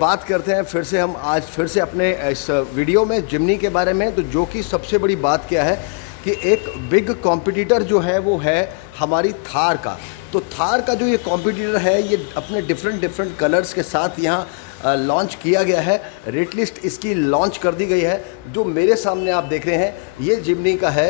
बात करते हैं फिर से हम आज फिर से अपने इस वीडियो में जिमनी के बारे में। तो जो कि सबसे बड़ी बात क्या है कि एक बिग कॉम्पिटिटर जो है वो है हमारी थार का। तो थार का जो ये कॉम्पिटिटर है ये अपने डिफरेंट कलर्स के साथ यहाँ लॉन्च किया गया है। रेट लिस्ट इसकी लॉन्च कर दी गई है। जो मेरे सामने आप देख रहे हैं ये जिमनी का है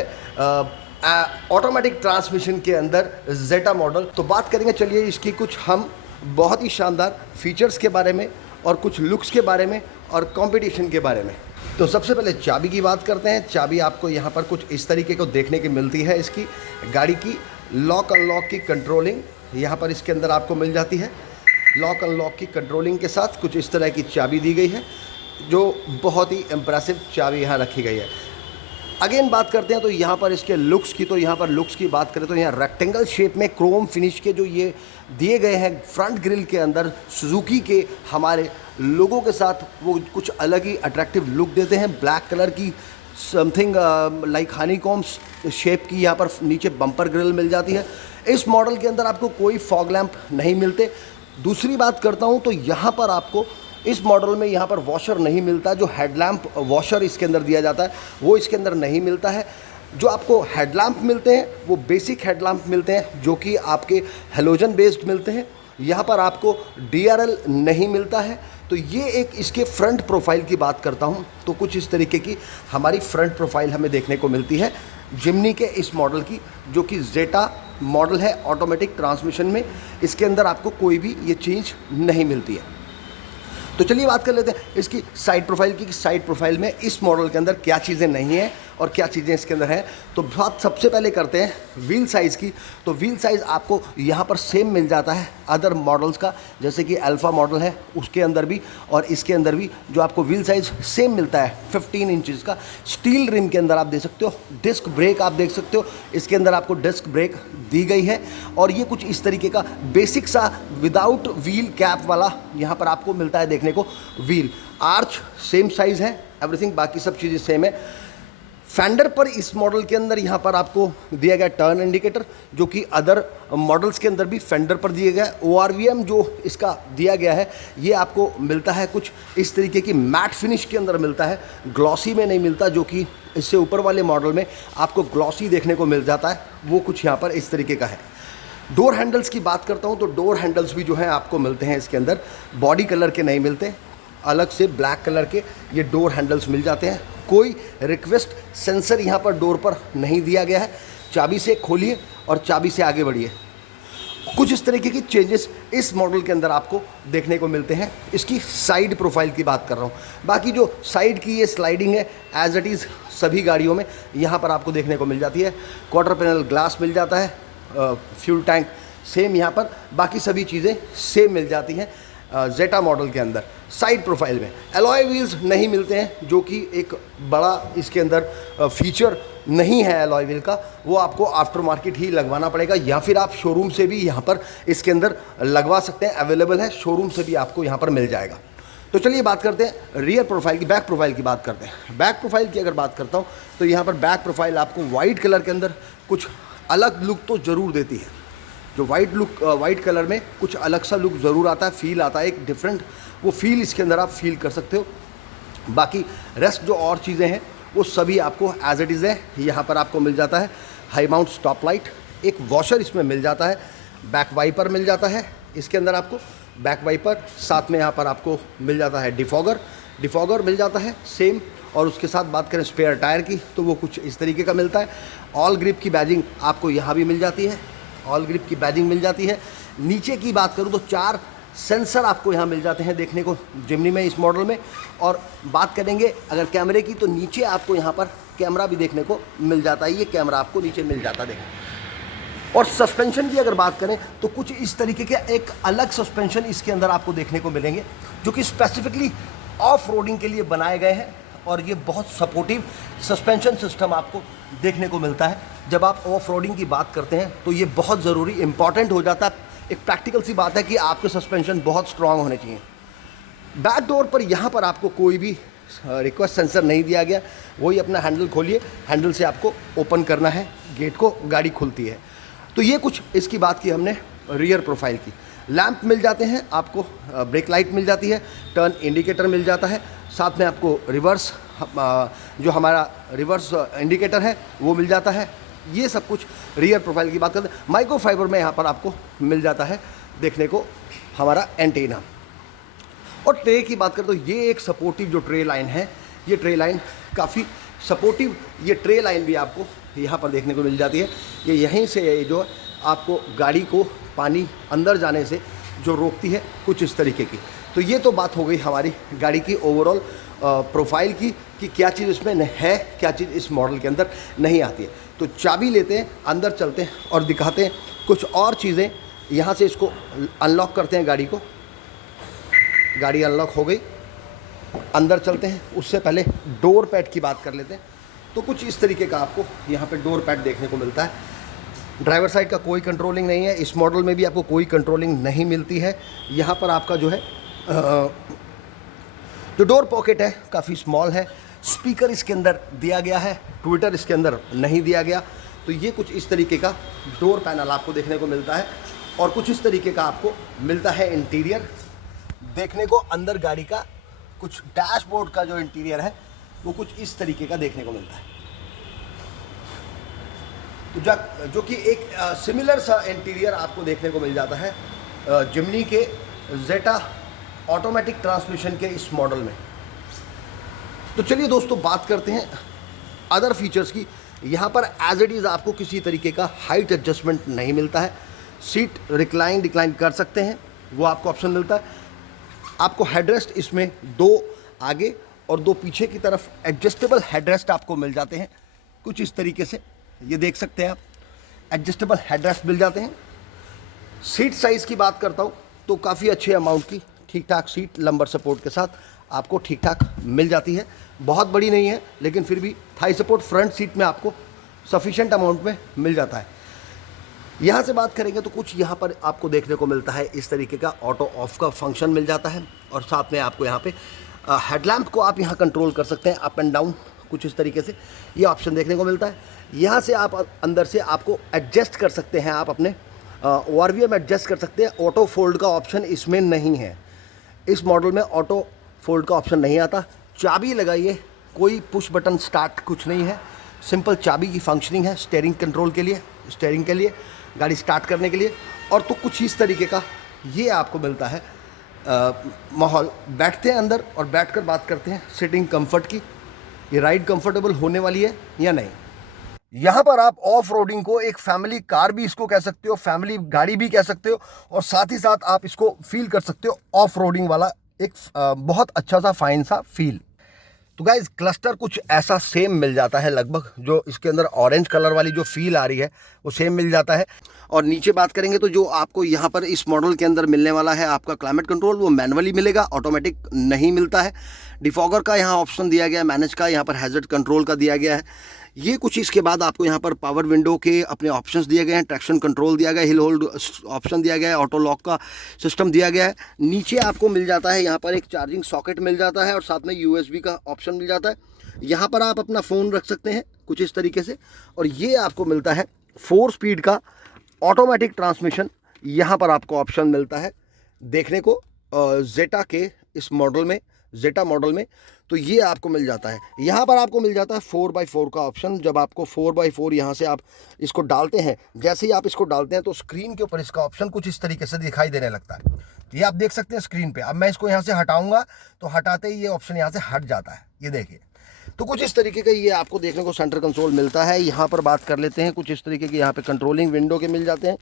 ऑटोमेटिक ट्रांसमिशन के अंदर जेटा मॉडल। तो बात करेंगे चलिए इसकी कुछ हम बहुत ही शानदार फीचर्स के बारे में और कुछ लुक्स के बारे में और कंपटीशन के बारे में। तो सबसे पहले चाबी की बात करते हैं। चाबी आपको यहाँ पर कुछ इस तरीके को देखने की मिलती है। इसकी गाड़ी की लॉक अनलॉक की कंट्रोलिंग यहाँ पर इसके अंदर आपको मिल जाती है। लॉक अनलॉक की कंट्रोलिंग के साथ कुछ इस तरह की चाबी दी गई है जो बहुत ही इम्प्रेसिव चाबी यहाँ रखी गई है। अगेन बात करते हैं तो यहाँ पर इसके लुक्स की। तो यहाँ पर लुक्स की बात करें तो यहाँ रेक्टेंगल शेप में क्रोम फिनिश के जो ये दिए गए हैं फ्रंट ग्रिल के अंदर सुजुकी के हमारे लोगों के साथ वो कुछ अलग ही अट्रैक्टिव लुक देते हैं। ब्लैक कलर की समथिंग लाइक हनीकॉम्स शेप की यहाँ पर नीचे बम्पर ग्रिल मिल जाती है। इस मॉडल के अंदर आपको कोई फॉग लैंप नहीं मिलते। दूसरी बात करता हूँ तो यहाँ पर आपको इस मॉडल में यहाँ पर वॉशर नहीं मिलता। जो हेडलैम्प वॉशर इसके अंदर दिया जाता है वो इसके अंदर नहीं मिलता है। जो आपको हेडलैम्प मिलते हैं वो बेसिक हेडलैम्प मिलते हैं जो कि आपके हेलोजन बेस्ड मिलते हैं। यहाँ पर आपको DRL नहीं मिलता है। तो ये एक इसके फ्रंट प्रोफाइल की बात करता हूँ तो कुछ इस तरीके की हमारी फ्रंट प्रोफाइल हमें देखने को मिलती है जिमनी के इस मॉडल की, जो कि जेटा मॉडल है ऑटोमेटिक ट्रांसमिशन में। इसके अंदर आपको कोई भी ये चीज़ नहीं मिलती है। तो चलिए बात कर लेते हैं इसकी साइड प्रोफाइल की। साइड प्रोफाइल में इस मॉडल के अंदर क्या चीज़ें नहीं हैं और क्या चीज़ें इसके अंदर हैं। तो बात सबसे पहले करते हैं व्हील साइज़ की। तो व्हील साइज़ आपको यहाँ पर सेम मिल जाता है अदर मॉडल्स का, जैसे कि अल्फ़ा मॉडल है उसके अंदर भी और इसके अंदर भी जो आपको व्हील साइज़ सेम मिलता है 15 इंचज़ का। स्टील रिम के अंदर आप देख सकते हो। डिस्क ब्रेक आप देख सकते हो, इसके अंदर आपको डिस्क ब्रेक दी गई है। और ये कुछ इस तरीके का बेसिक सा विदाउट व्हील कैप वाला यहाँ पर आपको मिलता है देखने को। व्हील आर्च सेम साइज़ है, एवरीथिंग बाकी सब चीज़ें सेम है। फेंडर पर इस मॉडल के अंदर यहाँ पर आपको दिया गया टर्न इंडिकेटर, जो कि अदर मॉडल्स के अंदर भी फेंडर पर दिया गया है। ORVM जो इसका दिया गया है ये आपको मिलता है कुछ इस तरीके की मैट फिनिश के अंदर मिलता है, ग्लॉसी में नहीं मिलता। जो कि इससे ऊपर वाले मॉडल में आपको ग्लॉसी देखने को मिल जाता है, वो कुछ यहाँ पर इस तरीके का है। डोर हैंडल्स की बात करता हूँ तो डोर हैंडल्स भी जो है आपको मिलते हैं इसके अंदर, बॉडी कलर के नहीं मिलते, अलग से ब्लैक कलर के ये डोर हैंडल्स मिल जाते हैं। कोई रिक्वेस्ट सेंसर यहाँ पर डोर पर नहीं दिया गया है। चाबी से खोलिए और चाबी से आगे बढ़िए। कुछ इस तरीके की चेंजेस इस मॉडल के अंदर आपको देखने को मिलते हैं। इसकी साइड प्रोफाइल की बात कर रहा हूँ। बाकी जो साइड की ये स्लाइडिंग है एज इट इज़ सभी गाड़ियों में यहाँ पर आपको देखने को मिल जाती है। क्वार्टर पैनल ग्लास मिल जाता है, फ्यूल टैंक सेम यहाँ पर, बाकी सभी चीज़ें सेम मिल जाती हैं जेटा मॉडल के अंदर। साइड प्रोफाइल में एलॉय व्हील्स नहीं मिलते हैं, जो कि एक बड़ा इसके अंदर फीचर नहीं है एलॉय व्हील का। वो आपको आफ्टर मार्केट ही लगवाना पड़ेगा या फिर आप शोरूम से भी यहाँ पर इसके अंदर लगवा सकते हैं। अवेलेबल है, शोरूम से भी आपको यहाँ पर मिल जाएगा। तो चलिए बात करते हैं रियर प्रोफाइल की, बैक प्रोफाइल की बात करते हैं। बैक प्रोफाइल की अगर बात करता हूँ तो यहाँ पर बैक प्रोफाइल आपको वाइट कलर के अंदर कुछ अलग लुक तो ज़रूर देती है। जो वाइट कलर में कुछ अलग सा लुक ज़रूर आता है, फील आता है एक डिफरेंट, वो फील इसके अंदर आप फील कर सकते हो। बाकी रेस्ट जो और चीज़ें हैं वो सभी आपको एज इट इज़ है। यहाँ पर आपको मिल जाता है हाई माउंट स्टॉप लाइट, एक वॉशर इसमें मिल जाता है, बैक वाइपर मिल जाता है इसके अंदर आपको, बैक वाइपर साथ में यहाँ पर आपको मिल जाता है डिफॉगर मिल जाता है सेम। और उसके साथ बात करें स्पेयर टायर की तो वो कुछ इस तरीके का मिलता है। ऑल ग्रिप की बैजिंग आपको यहाँ भी मिल जाती है, ऑल ग्रिप की बैजिंग मिल जाती है। नीचे की बात करूँ तो 4 सेंसर आपको यहाँ मिल जाते हैं देखने को जिमनी में इस मॉडल में। और बात करेंगे अगर कैमरे की तो नीचे आपको यहाँ पर कैमरा भी देखने को मिल जाता है। ये कैमरा आपको नीचे मिल जाता है देखने। और सस्पेंशन की अगर बात करें तो कुछ इस तरीके के एक अलग सस्पेंशन इसके अंदर आपको देखने को मिलेंगे, जो कि स्पेसिफिकली ऑफ रोडिंग के लिए बनाए गए हैं। और ये बहुत सपोर्टिव सस्पेंशन सिस्टम आपको देखने को मिलता है। जब आप ऑफ रोडिंग की बात करते हैं तो ये बहुत ज़रूरी इंपॉर्टेंट हो जाता है। एक प्रैक्टिकल सी बात है कि आपके सस्पेंशन बहुत स्ट्रांग होने चाहिए। बैक डोर पर यहाँ पर आपको कोई भी रिक्वेस्ट सेंसर नहीं दिया गया। वही अपना हैंडल खोलिए, हैंडल से आपको ओपन करना है गेट को, गाड़ी खुलती है। तो ये कुछ इसकी बात की हमने रियर प्रोफाइल की। लैंप मिल जाते हैं आपको, ब्रेक लाइट मिल जाती है, टर्न इंडिकेटर मिल जाता है, साथ में आपको रिवर्स जो हमारा रिवर्स इंडिकेटर है वो मिल जाता है। ये सब कुछ रियर प्रोफाइल की बात करते हैं। माइक्रो फाइबर में यहाँ पर आपको मिल जाता है देखने को हमारा एंटीना। और ट्रे की बात करें तो ये एक सपोर्टिव जो ट्रे लाइन है, ये ट्रे लाइन काफ़ी सपोर्टिव, ये ट्रे लाइन भी आपको यहाँ पर देखने को मिल जाती है। ये यहीं से जो आपको गाड़ी को पानी अंदर जाने से जो रोकती है, कुछ इस तरीके की। तो ये तो बात हो गई हमारी गाड़ी की ओवरऑल प्रोफाइल की कि क्या चीज़ इसमें है, क्या चीज़ इस मॉडल के अंदर नहीं आती है। तो चाबी लेते हैं, अंदर चलते हैं और दिखाते हैं कुछ और चीज़ें। यहाँ से इसको अनलॉक करते हैं गाड़ी को, गाड़ी अनलॉक हो गई, अंदर चलते हैं। उससे पहले डोर पैड की बात कर लेते हैं। तो कुछ इस तरीके का आपको यहाँ पे डोर पैड देखने को मिलता है। ड्राइवर साइड का कोई कंट्रोलिंग नहीं है, इस मॉडल में भी आपको कोई कंट्रोलिंग नहीं मिलती है। यहाँ पर आपका जो है जो डोर पॉकेट है काफ़ी स्मॉल है। स्पीकर इसके अंदर दिया गया है, ट्विटर इसके अंदर नहीं दिया गया। तो ये कुछ इस तरीके का डोर पैनल आपको देखने को मिलता है और कुछ इस तरीके का आपको मिलता है इंटीरियर देखने को। अंदर गाड़ी का कुछ डैशबोर्ड का जो इंटीरियर है वो कुछ इस तरीके का देखने को मिलता है। तो जो कि एक सिमिलर सा इंटीरियर आपको देखने को मिल जाता है जिम्नी के जेटा ऑटोमेटिक ट्रांसमिशन के इस मॉडल में। तो चलिए दोस्तों बात करते हैं अदर फीचर्स की। यहाँ पर एज इट इज़ आपको किसी तरीके का हाइट एडजस्टमेंट नहीं मिलता है। सीट रिक्लाइन डिक्लाइन कर सकते हैं, वो आपको ऑप्शन मिलता है। आपको हेडरेस्ट इसमें 2 आगे और 2 पीछे की तरफ एडजस्टेबल हेडरेस्ट आपको मिल जाते हैं कुछ इस तरीके से। ये देख सकते हैं आप, एडजस्टेबल हेडरेस्ट मिल जाते हैं। सीट साइज़ की बात करता हूँ तो काफ़ी अच्छे अमाउंट की ठीक ठाक सीट लंबर सपोर्ट के साथ आपको ठीक ठाक मिल जाती है। बहुत बड़ी नहीं है लेकिन फिर भी थाई सपोर्ट फ्रंट सीट में आपको सफिशेंट अमाउंट में मिल जाता है। यहाँ से बात करेंगे तो कुछ यहाँ पर आपको देखने को मिलता है इस तरीके का ऑटो ऑफ का फंक्शन मिल जाता है और साथ में आपको यहाँ पे हेडलैम्प को आप यहाँ कंट्रोल कर सकते हैं अप एंड डाउन कुछ इस तरीके से, ये ऑप्शन देखने को मिलता है। यहाँ से आप अंदर से आपको एडजस्ट कर सकते हैं, आप अपने ORVM एडजस्ट कर सकते हैं। ऑटो फोल्ड का ऑप्शन इसमें नहीं है, इस मॉडल में ऑटो फोल्ड का ऑप्शन नहीं आता। चाबी लगाइए, कोई पुश बटन स्टार्ट कुछ नहीं है, सिंपल चाबी की फंक्शनिंग है स्टीयरिंग कंट्रोल के लिए, स्टीयरिंग के लिए, गाड़ी स्टार्ट करने के लिए। और तो कुछ इस तरीके का ये आपको मिलता है माहौल। बैठते हैं अंदर और बैठकर बात करते हैं सिटिंग कंफर्ट की। ये राइड कंफर्टेबल होने वाली है या नहीं। यहाँ पर आप ऑफ रोडिंग को एक फैमिली कार भी इसको कह सकते हो, फैमिली गाड़ी भी कह सकते हो और साथ ही साथ आप इसको फील कर सकते हो ऑफ रोडिंग वाला एक बहुत अच्छा सा फाइन सा फील। तो गाइज क्लस्टर कुछ ऐसा सेम मिल जाता है लगभग, जो इसके अंदर ऑरेंज कलर वाली जो फील आ रही है वो सेम मिल जाता है। और नीचे बात करेंगे तो जो आपको यहाँ पर इस मॉडल के अंदर मिलने वाला है आपका क्लाइमेट कंट्रोल, वो मैनुअली मिलेगा, ऑटोमेटिक नहीं मिलता है। डिफॉगर का यहाँ ऑप्शन दिया गया है, मैनेज का, यहाँ पर हैजर्ड कंट्रोल का दिया गया है। ये कुछ इसके बाद आपको यहाँ पर पावर विंडो के अपने ऑप्शंस दिए गए हैं, ट्रैक्शन कंट्रोल दिया गया है, हिल होल्ड ऑप्शन दिया गया है, ऑटो लॉक का सिस्टम दिया गया है। नीचे आपको मिल जाता है यहाँ पर एक चार्जिंग सॉकेट मिल जाता है और साथ में USB का ऑप्शन मिल जाता है। यहाँ पर आप अपना फ़ोन रख सकते हैं कुछ इस तरीके से। और ये आपको मिलता है 4 स्पीड का ऑटोमेटिक ट्रांसमिशन, यहाँ पर आपको ऑप्शन मिलता है देखने को जेटा के इस मॉडल में, जेटा मॉडल में। तो ये आपको मिल जाता है। यहाँ पर आपको मिल जाता है 4x4 का ऑप्शन। जब आपको 4x4 यहाँ से आप इसको डालते हैं, जैसे ही आप इसको डालते हैं तो स्क्रीन के ऊपर इसका ऑप्शन कुछ इस तरीके से दिखाई देने लगता है। ये आप देख सकते हैं स्क्रीन पे। अब मैं इसको यहाँ से हटाऊंगा तो हटाते ही ये ऑप्शन यहाँ से हट जाता है, ये देखिए। तो कुछ इस तरीके का ये आपको देखने को सेंटर कंसोल मिलता है। यहाँ पर बात कर लेते हैं कुछ इस तरीके के, यहाँ पे कंट्रोलिंग विंडो के मिल जाते हैं।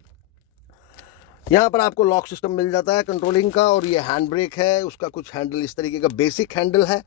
यहाँ पर आपको लॉक सिस्टम मिल जाता है कंट्रोलिंग का, और ये हैंड ब्रेक है, उसका कुछ हैंडल इस तरीके का बेसिक हैंडल है,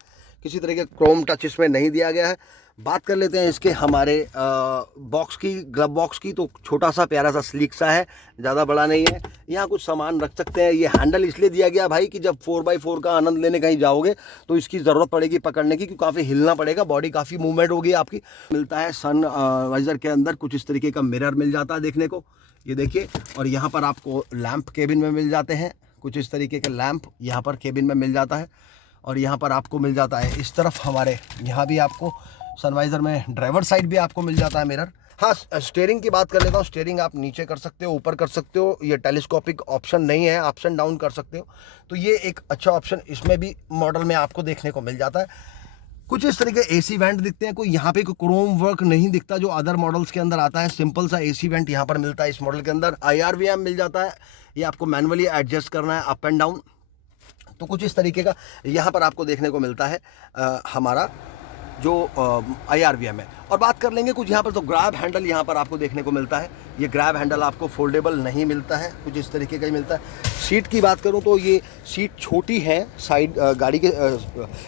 किसी तरह के क्रोम टच इसमें नहीं दिया गया है। बात कर लेते हैं इसके हमारे बॉक्स की, ग्लव बॉक्स की। तो छोटा सा प्यारा सा स्लीक सा है, ज़्यादा बड़ा नहीं है। यहाँ कुछ सामान रख सकते हैं। ये हैंडल इसलिए दिया गया भाई कि जब 4x4 का आनंद लेने कहीं जाओगे तो इसकी ज़रूरत पड़ेगी पकड़ने की, क्योंकि काफ़ी हिलना पड़ेगा, बॉडी काफ़ी मूवमेंट होगी आपकी। मिलता है सन वाइजर के अंदर कुछ इस तरीके का मिरर मिल जाता है देखने को, ये देखिए। और यहाँ पर आपको लैंप केबिन में मिल जाते हैं, कुछ इस तरीके का लैंप यहाँ पर केबिन में मिल जाता है। और यहाँ पर आपको मिल जाता है इस तरफ हमारे, यहाँ भी आपको सनवाइज़र में ड्राइवर साइड भी आपको मिल जाता है मिरर। हाँ, स्टीयरिंग की बात कर लेता हूँ। स्टीयरिंग आप नीचे कर सकते हो, ऊपर कर सकते हो, ये टेलीस्कोपिक ऑप्शन नहीं है, अप्स एंड डाउन कर सकते हो। तो ये एक अच्छा ऑप्शन इसमें भी मॉडल में आपको देखने को मिल जाता है। कुछ इस तरीके एसी वेंट दिखते हैं, कोई यहाँ पे कोई क्रोम वर्क नहीं दिखता जो अदर मॉडल्स के अंदर आता है। सिंपल सा एसी वेंट यहाँ पर मिलता है इस मॉडल के अंदर। IRVM मिल जाता है, ये आपको मैनुअली एडजस्ट करना है अप एंड डाउन। तो कुछ इस तरीके का यहाँ पर आपको देखने को मिलता है हमारा जो IRVM है। और बात कर लेंगे कुछ यहाँ पर, तो ग्रैब हैंडल यहाँ पर आपको देखने को मिलता है। ये ग्रैब हैंडल आपको फोल्डेबल नहीं मिलता है, कुछ इस तरीके का ही मिलता है। सीट की बात करूँ तो ये सीट छोटी है, साइड गाड़ी के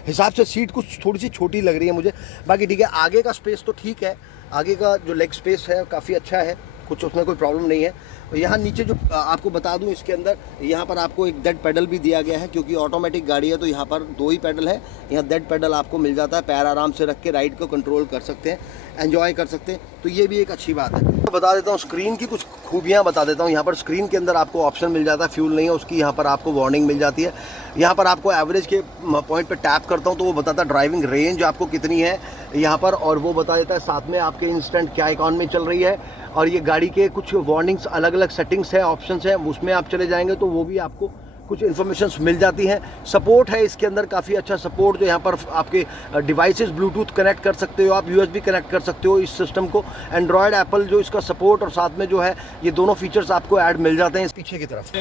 हिसाब से सीट कुछ थोड़ी सी छोटी लग रही है मुझे। बाकी ठीक है, आगे का स्पेस तो ठीक है, आगे का जो लेग स्पेस है काफ़ी अच्छा है, कुछ उसमें कोई प्रॉब्लम नहीं है। यहाँ नीचे जो आपको बता दूं, इसके अंदर यहाँ पर आपको एक डेड पेडल भी दिया गया है, क्योंकि ऑटोमेटिक गाड़ी है तो यहाँ पर 2 ही पेडल है। यहाँ डेड पेडल आपको मिल जाता है, पैर आराम से रख के राइड को कंट्रोल कर सकते हैं, एंजॉय कर सकते हैं। तो ये भी एक अच्छी बात है। तो बता देता हूँ स्क्रीन की कुछ खूबियाँ बता देता हूँ। यहाँ पर स्क्रीन के अंदर आपको ऑप्शन मिल जाता है, फ्यूल नहीं है उसकी, यहाँ पर आपको वार्निंग मिल जाती है। यहाँ पर आपको एवरेज के पॉइंट पर टैप करता हूँ तो वो बताता है ड्राइविंग रेंज आपको कितनी है यहाँ पर, और वो बता देता है साथ में आपके इंस्टेंट क्या इकॉनमी चल रही है। और ये गाड़ी के कुछ वार्निंग्स, अलग अलग सेटिंग्स हैं, ऑप्शंस हैं, उसमें आप चले जाएंगे तो वो भी आपको कुछ इन्फॉर्मेशंस मिल जाती हैं। सपोर्ट है इसके अंदर काफ़ी अच्छा सपोर्ट, जो यहाँ पर आपके डिवाइसेस ब्लूटूथ कनेक्ट कर सकते हो, आप USB कनेक्ट कर सकते हो इस सिस्टम को। एंड्रॉयड, एप्पल जो इसका सपोर्ट, और साथ में जो है ये दोनों फीचर्स आपको ऐड मिल जाते हैं इस पीछे की तरफ।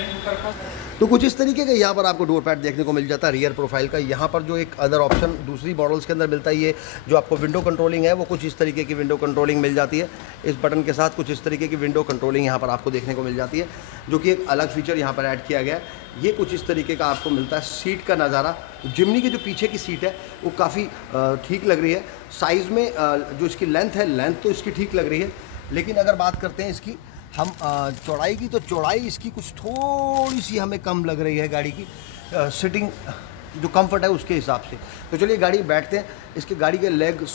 तो कुछ इस तरीके का यहाँ पर आपको डोर पैड देखने को मिल जाता है रियर प्रोफाइल का। यहाँ पर जो एक अदर ऑप्शन दूसरी मॉडल्स के अंदर मिलता है, ये जो आपको विंडो कंट्रोलिंग है वो कुछ इस तरीके की विंडो कंट्रोलिंग मिल जाती है। इस बटन के साथ कुछ इस तरीके की विंडो कंट्रोलिंग यहाँ पर आपको देखने को मिल जाती है, जो कि एक अलग फीचर यहाँ पर ऐड किया गया है। ये कुछ इस तरीके का आपको मिलता है। सीट का नज़ारा, जिमनी की जो पीछे की सीट है वो काफ़ी ठीक लग रही है। साइज़ में जो इसकी लेंथ है, लेंथ तो इसकी ठीक लग रही है, लेकिन अगर बात करते हैं इसकी हम चौड़ाई की, तो चौड़ाई इसकी कुछ थोड़ी सी हमें कम लग रही है गाड़ी की सिटिंग जो कंफर्ट है उसके हिसाब से। तो चलिए गाड़ी बैठते हैं, इसके गाड़ी के लेग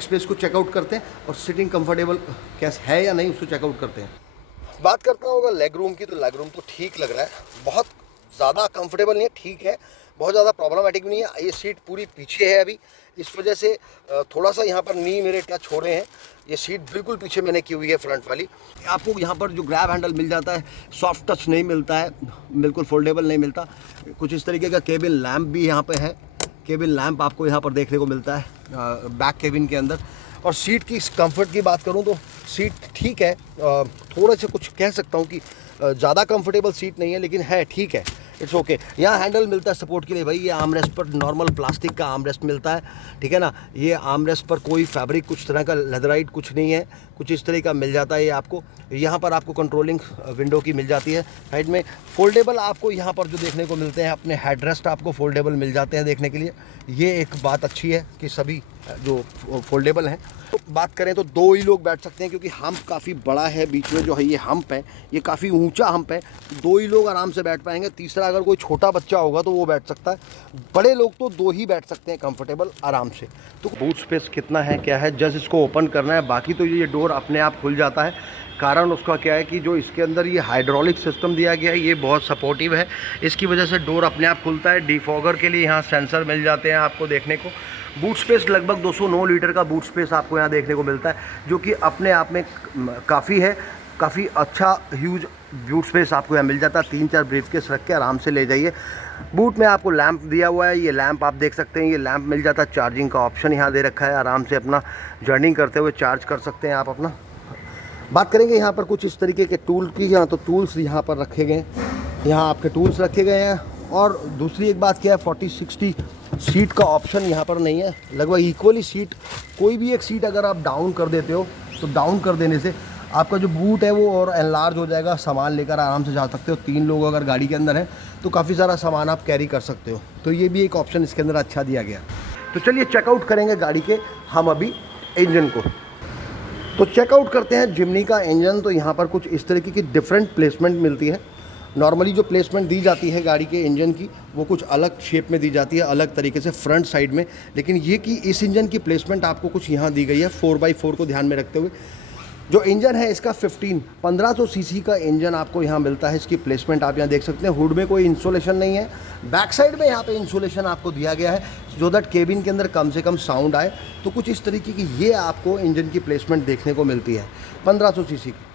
स्पेस को चेकआउट करते हैं और सिटिंग कंफर्टेबल कैसे है या नहीं उसको चेकआउट करते हैं। बात करता हूँ अगर लेग रूम की, तो लेग रूम तो ठीक लग रहा है, बहुत ज़्यादा कंफर्टेबल नहीं है, ठीक है, बहुत ज़्यादा प्रॉब्लमेटिक भी नहीं है। ये सीट पूरी पीछे है अभी, इस वजह से थोड़ा सा यहाँ पर नी मेरे टच हो रहे हैं। ये सीट बिल्कुल पीछे मैंने की हुई है फ्रंट वाली। आपको यहाँ पर जो ग्रैब हैंडल मिल जाता है, सॉफ्ट टच नहीं मिलता है, बिल्कुल फोल्डेबल नहीं मिलता। कुछ इस तरीके का केबिन लैम्प भी यहाँ पे है, केबिन लैम्प आपको यहाँ पर देखने को मिलता है बैक केबिन के अंदर। और सीट की कंफर्ट की बात करूँ तो सीट ठीक है, थोड़ा सा कुछ कह सकता हूँ कि ज़्यादा कंफर्टेबल सीट नहीं है, लेकिन है ठीक है, इट्स ओके। यहाँ हैंडल मिलता है सपोर्ट के लिए भाई, ये आर्मरेस्ट पर नॉर्मल प्लास्टिक का आर्मरेस्ट मिलता है, ठीक है ना। ये आर्मरेस्ट पर कोई फैब्रिक कुछ तरह का लेदराइट कुछ नहीं है, कुछ इस तरह का मिल जाता है ये आपको। यहाँ पर आपको कंट्रोलिंग विंडो की मिल जाती है साइड में। फोल्डेबल आपको यहाँ पर जो देखने को मिलते हैं, अपने हेडरेस्ट आपको फोल्डेबल मिल जाते हैं देखने के लिए। ये एक बात अच्छी है कि सभी जो फोल्डेबल हैं। तो बात करें तो 2 ही लोग बैठ सकते हैं, क्योंकि हम्प काफ़ी बड़ा है, बीच में जो है ये हम्प है, ये काफ़ी ऊंचा हम्प है, 2 ही लोग आराम से बैठ पाएंगे। तीसरा अगर कोई छोटा बच्चा होगा तो वो बैठ सकता है, बड़े लोग तो 2 ही बैठ सकते हैं कंफर्टेबल आराम से। तो बूट स्पेस कितना है क्या है, जस्ट इसको ओपन करना है, बाकी तो ये डोर अपने आप खुल जाता है। कारण उसका क्या है कि जो इसके अंदर ये हाइड्रोलिक सिस्टम दिया गया है, ये बहुत सपोर्टिव है, इसकी वजह से डोर अपने आप खुलता है। डिफॉगर के लिए यहाँ सेंसर मिल जाते हैं आपको देखने को। बूट स्पेस लगभग 209 लीटर का बूट स्पेस आपको यहाँ देखने को मिलता है, जो कि अपने आप में काफ़ी है, काफ़ी अच्छा ह्यूज बूट स्पेस आपको यहाँ मिल जाता है। 3-4 ब्रीफकेस रख के आराम से ले जाइए। बूट में आपको लैंप दिया हुआ है, ये लैंप आप देख सकते हैं, ये लैंप मिल जाता है। चार्जिंग का ऑप्शन यहाँ दे रखा है, आराम से अपना जर्नी करते हुए चार्ज कर सकते हैं आप अपना। बात करेंगे यहाँ पर कुछ इस तरीके के टूल की, यहाँ तो टूल्स यहाँ पर रखे गए हैं, यहाँ आपके टूल्स रखे गए हैं। और दूसरी एक बात क्या है, 40-60 सीट का ऑप्शन यहाँ पर नहीं है, लगभग इक्वली सीट, कोई भी एक सीट अगर आप डाउन कर देते हो तो डाउन कर देने से आपका जो बूट है वो और एनलार्ज हो जाएगा, सामान लेकर आराम से जा सकते हो। 3 लोग अगर गाड़ी के अंदर हैं तो काफ़ी सारा सामान आप कैरी कर सकते हो, तो ये भी एक ऑप्शन इसके अंदर अच्छा दिया गया। तो चलिए चेकआउट करेंगे गाड़ी के हम अभी इंजन को। तो चेकआउट करते हैं जिमनी का इंजन। तो यहाँ पर कुछ इस तरीके की डिफरेंट प्लेसमेंट मिलती है। नॉर्मली जो प्लेसमेंट दी जाती है गाड़ी के इंजन की, वो कुछ अलग शेप में दी जाती है, अलग तरीके से फ्रंट साइड में, लेकिन ये कि इस इंजन की प्लेसमेंट आपको कुछ यहाँ दी गई है 4x4 को ध्यान में रखते हुए। जो इंजन है इसका 1500 सीसी का इंजन आपको यहाँ मिलता है। इसकी प्लेसमेंट आप यहाँ देख सकते हैं। हुड में कोई इंसुलेशन नहीं है, बैक साइड में यहाँ पे इंसुलेशन आपको दिया गया है जो दैट केबिन के अंदर कम से कम साउंड आए। तो कुछ इस तरीके की ये आपको इंजन की प्लेसमेंट देखने को मिलती है 1500 सीसी की।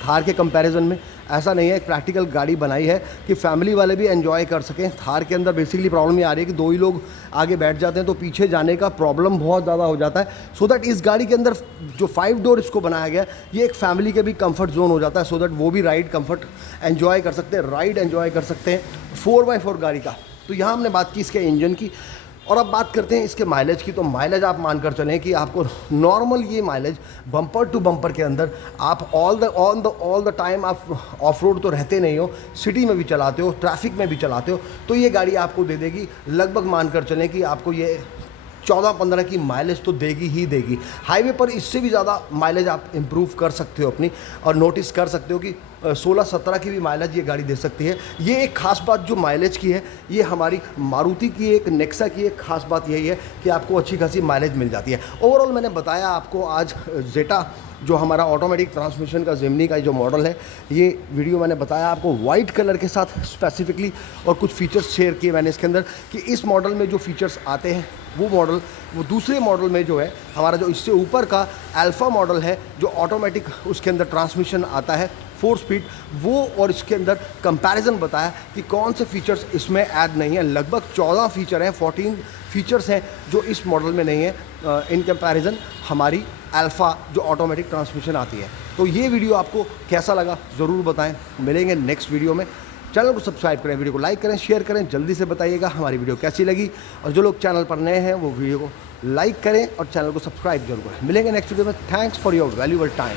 थार के कंपैरिजन में ऐसा नहीं है, एक प्रैक्टिकल गाड़ी बनाई है कि फैमिली वाले भी एंजॉय कर सकें। थार के अंदर बेसिकली प्रॉब्लम ये आ रही है कि 2 ही लोग आगे बैठ जाते हैं तो पीछे जाने का प्रॉब्लम बहुत ज़्यादा हो जाता है। सो दैट इस गाड़ी के अंदर जो 5 डोर इसको बनाया गया है ये एक फैमिली के भी कंफर्ट जोन हो जाता है। सो दैट वो भी राइड कंफर्ट एंजॉय कर सकते हैं, राइड एंजॉय कर सकते हैं 4x4 गाड़ी का। तो यहाँ हमने बात की इसके इंजन की, और अब बात करते हैं इसके माइलेज की। तो माइलेज आप मानकर चलें कि आपको नॉर्मल ये माइलेज बम्पर टू बम्पर के अंदर आप ऑल द टाइम आप ऑफ रोड तो रहते नहीं हो, सिटी में भी चलाते हो, ट्रैफिक में भी चलाते हो, तो ये गाड़ी आपको दे देगी लगभग मानकर चलें कि आपको ये 14-15 की माइलेज तो देगी ही देगी। हाईवे पर इससे भी ज़्यादा माइलेज आप इम्प्रूव कर सकते हो अपनी, और नोटिस कर सकते हो कि 16-17 की भी माइलेज ये गाड़ी दे सकती है। ये एक ख़ास बात जो माइलेज की है, ये हमारी मारुति की एक नेक्सा की एक ख़ास बात यही है कि आपको अच्छी खासी माइलेज मिल जाती है। ओवरऑल मैंने बताया आपको आज जेटा जो हमारा ऑटोमेटिक ट्रांसमिशन का जिमनी का जो मॉडल है, ये वीडियो मैंने बताया आपको वाइट कलर के साथ स्पेसिफिकली, और कुछ फीचर्स शेयर किए मैंने इसके अंदर कि इस मॉडल में जो फीचर्स आते हैं वो दूसरे मॉडल में जो है हमारा जो इससे ऊपर का अल्फ़ा मॉडल है जो ऑटोमेटिक उसके अंदर ट्रांसमिशन आता है 4 स्पीड, वो और इसके अंदर कंपैरिजन बताया कि कौन से फीचर्स इसमें ऐड नहीं है। लगभग 14 फीचर हैं, 14 फीचर्स हैं जो इस मॉडल में नहीं है इन कंपैरिजन हमारी अल्फ़ा जो ऑटोमेटिक ट्रांसमिशन आती है। तो ये वीडियो आपको कैसा लगा ज़रूर बताएं। मिलेंगे नेक्स्ट वीडियो में। चैनल को सब्सक्राइब करें, वीडियो को लाइक करें, शेयर करें, जल्दी से बताइएगा हमारी वीडियो कैसी लगी। और जो लोग चैनल पर नए हैं वो वीडियो को लाइक करें और चैनल को सब्सक्राइब जरूर करें। मिलेंगे नेक्स्ट वीडियो में। Thanks for your valuable time.